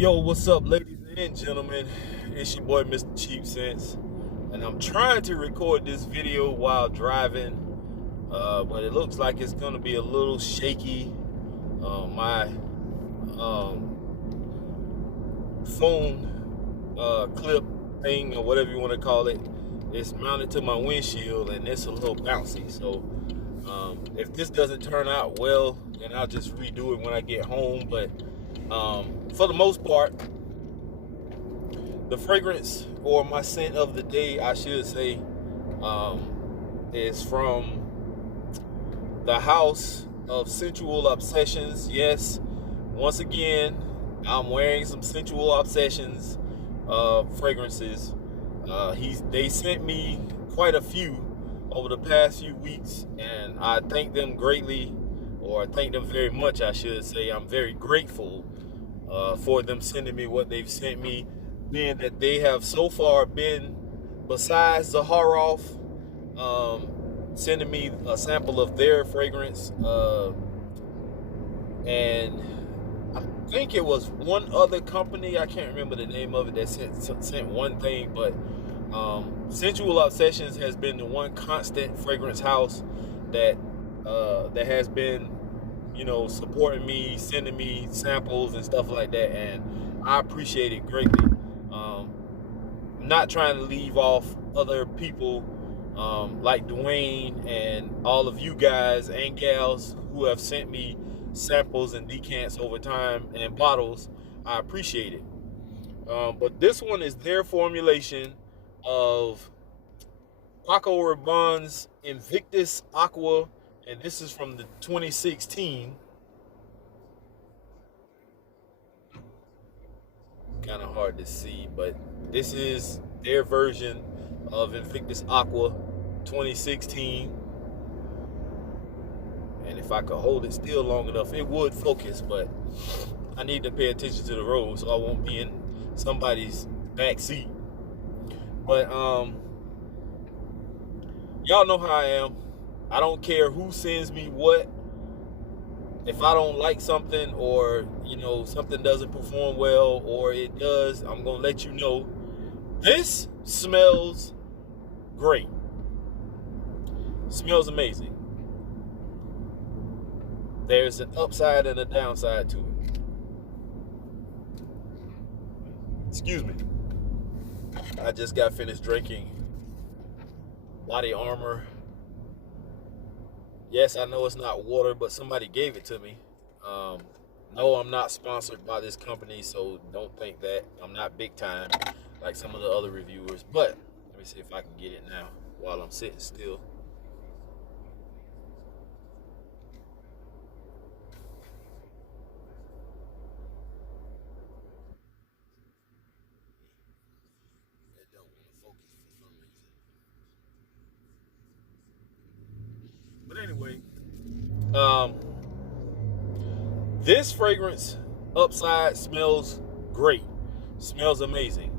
Yo, what's up, ladies and gentlemen? It's your boy, Mr. Cheap Sense, and I'm trying to record this video while driving, but it looks like it's gonna be a little shaky. My phone clip thing, or whatever you want to call it, is mounted to my windshield, and it's a little bouncy. So if this doesn't turn out well, then I'll just redo it when I get home. But for the most part, the fragrance, or my scent of the day, I should say, is from the house of Scentual Obsessions. Yes, once again, I'm wearing some Scentual Obsessions fragrances. They sent me quite a few over the past few weeks, and I thank them greatly, or I thank them very much, I should say. I'm very grateful for them sending me what they've sent me, being that they have so far been, besides the Zaharoff, sending me a sample of their fragrance, and I think it was one other company, I can't remember the name of it, that sent one thing. But Scentual Obsessions has been the one constant fragrance house that has been, supporting me, sending me samples and stuff like that, and I appreciate it greatly. I'm not trying to leave off other people like Dwayne and all of you guys and gals who have sent me samples and decants over time and bottles. I appreciate it. But this one is their formulation of Paco Rabanne's Invictus Aqua, and this is from the 2016. Kind of hard to see, but this is their version of Invictus Aqua 2016. And if I could hold it still long enough, it would focus, but I need to pay attention to the road so I won't be in somebody's back seat. But y'all know how I am. I don't care who sends me what. If I don't like something, or something doesn't perform well, or it does, I'm gonna let you know. This smells great. Smells amazing. There's an upside and a downside to it. Excuse me. I just got finished drinking Body Armor. Yes, I know it's not water, but somebody gave it to me. No, I'm not sponsored by this company, so don't think that. I'm not big time like some of the other reviewers. But let me see if I can get it now while I'm sitting still. It don't want to focus for some reason. But anyway, this fragrance upside smells great. Smells amazing.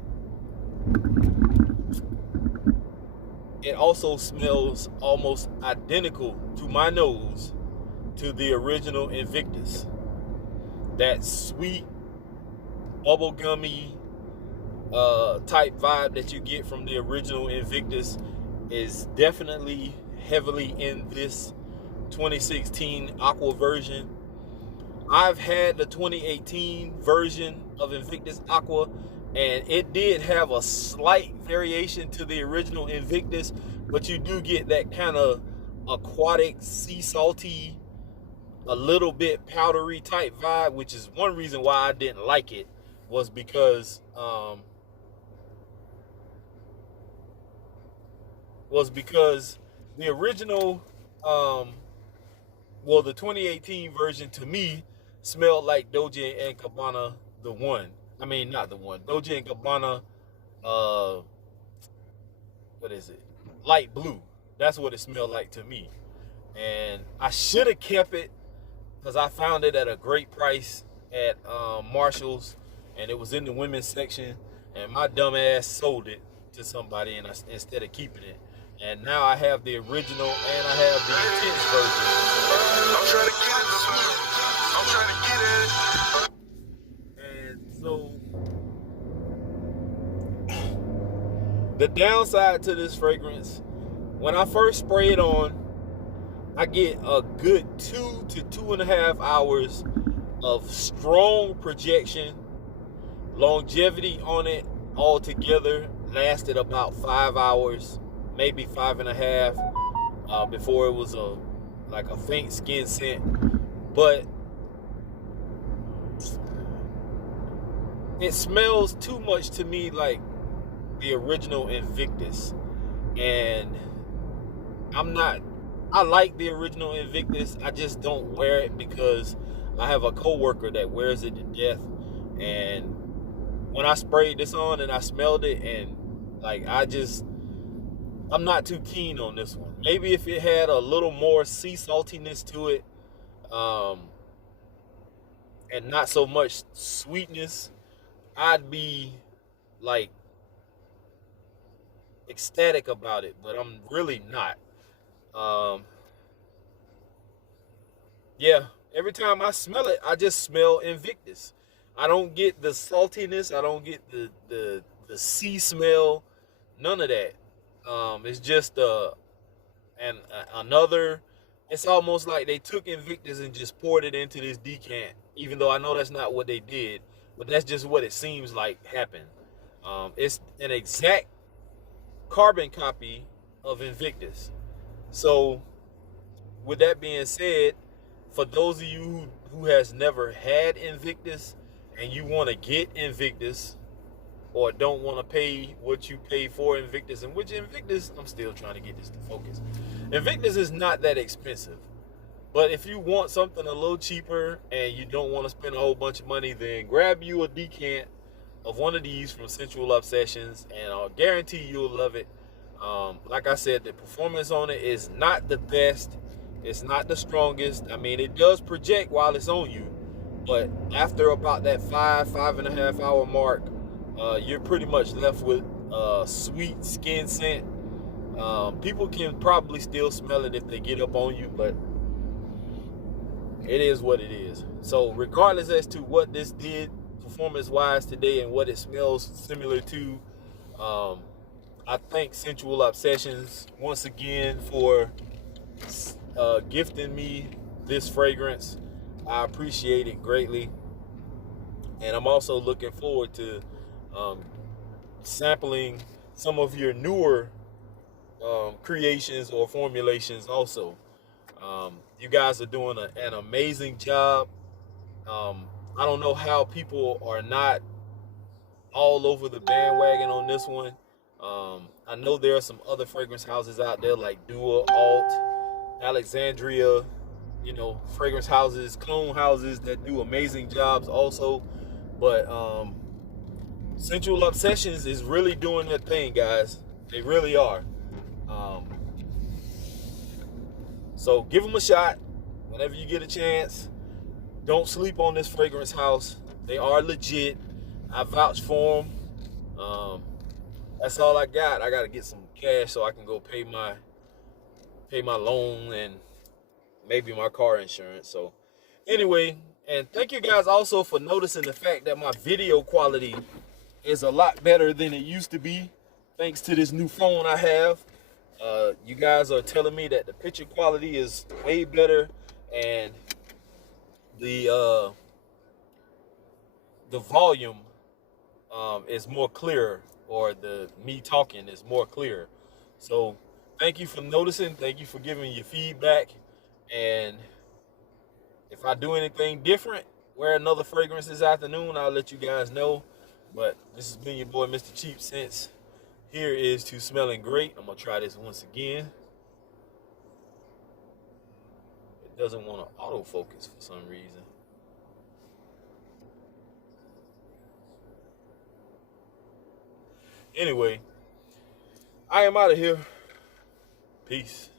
It also smells almost identical to my nose to the original Invictus. That sweet, bubblegummy type vibe that you get from the original Invictus is definitely heavily in this 2016 Aqua version. I've had the 2018 version of Invictus Aqua, and it did have a slight variation to the original Invictus, but you do get that kind of aquatic, sea salty, a little bit powdery type vibe, which is one reason why I didn't like it, was because the original, the 2018 version to me smelled like Dolce & Gabbana, the one. I mean, not the one. Dolce & Gabbana, what is it? Light blue. That's what it smelled like to me. And I should have kept it because I found it at a great price at Marshall's, and it was in the women's section, and my dumb ass sold it to somebody instead of keeping it. And now I have the original and I have the intense version. I'm trying to get it. And so The downside to this fragrance, when I first spray it on, I get a good 2 to 2.5 hours of strong projection. Longevity on it altogether lasted about 5 hours, maybe 5.5, before it was like a faint skin scent. But it smells too much to me like the original Invictus, and I like the original Invictus. I just don't wear it because I have a coworker that wears it to death. And when I sprayed this on and I smelled it, and like I'm not too keen on this one. Maybe if it had a little more sea saltiness to it, and not so much sweetness, I'd be like ecstatic about it, but I'm really not. Yeah, every time I smell it, I just smell Invictus. I don't get the saltiness. I don't get the sea smell. None of that. It's just another. It's almost like they took Invictus and just poured it into this decant. Even though I know that's not what they did, but that's just what it seems like happened. It's an exact carbon copy of Invictus. So, with that being said, for those of you who has never had Invictus and you want to get Invictus, or don't want to pay what you pay for Invictus, and which Invictus, I'm still trying to get this to focus. Invictus is not that expensive. But if you want something a little cheaper and you don't want to spend a whole bunch of money, then grab you a decant of one of these from Scentual Obsessions, and I'll guarantee you'll love it. Like I said, the performance on it is not the best. It's not the strongest. I mean, it does project while it's on you, but after about that 5.5 hour mark, you're pretty much left with sweet skin scent. People can probably still smell it if they get up on you, but it is what it is. So regardless as to what this did performance-wise today and what it smells similar to, I thank Scentual Obsessions once again for gifting me this fragrance. I appreciate it greatly, and I'm also looking forward to sampling some of your newer creations or formulations also. You guys are doing an amazing job. I don't know how people are not all over the bandwagon on this one. I know there are some other fragrance houses out there like Dua, Alt, Alexandria, fragrance houses, clone houses that do amazing jobs also. But Scentual Obsessions is really doing their thing, guys. They really are. So give them a shot whenever you get a chance. Don't sleep on this fragrance house. They are legit. I vouch for them. That's all I got. I got to get some cash so I can go pay my loan and maybe my car insurance. So anyway, and thank you guys also for noticing the fact that my video quality is a lot better than it used to be, thanks to this new phone I have. You guys are telling me that the picture quality is way better, and the volume is more clear, or the me talking is more clear. So thank you for noticing. Thank you for giving your feedback. And if I do anything different, wear another fragrance this afternoon, I'll let you guys know. But this has been your boy, Mr. Cheap Sense. Here is to smelling great. I'm gonna try this once again. It doesn't want to autofocus for some reason. Anyway, I am out of here. Peace.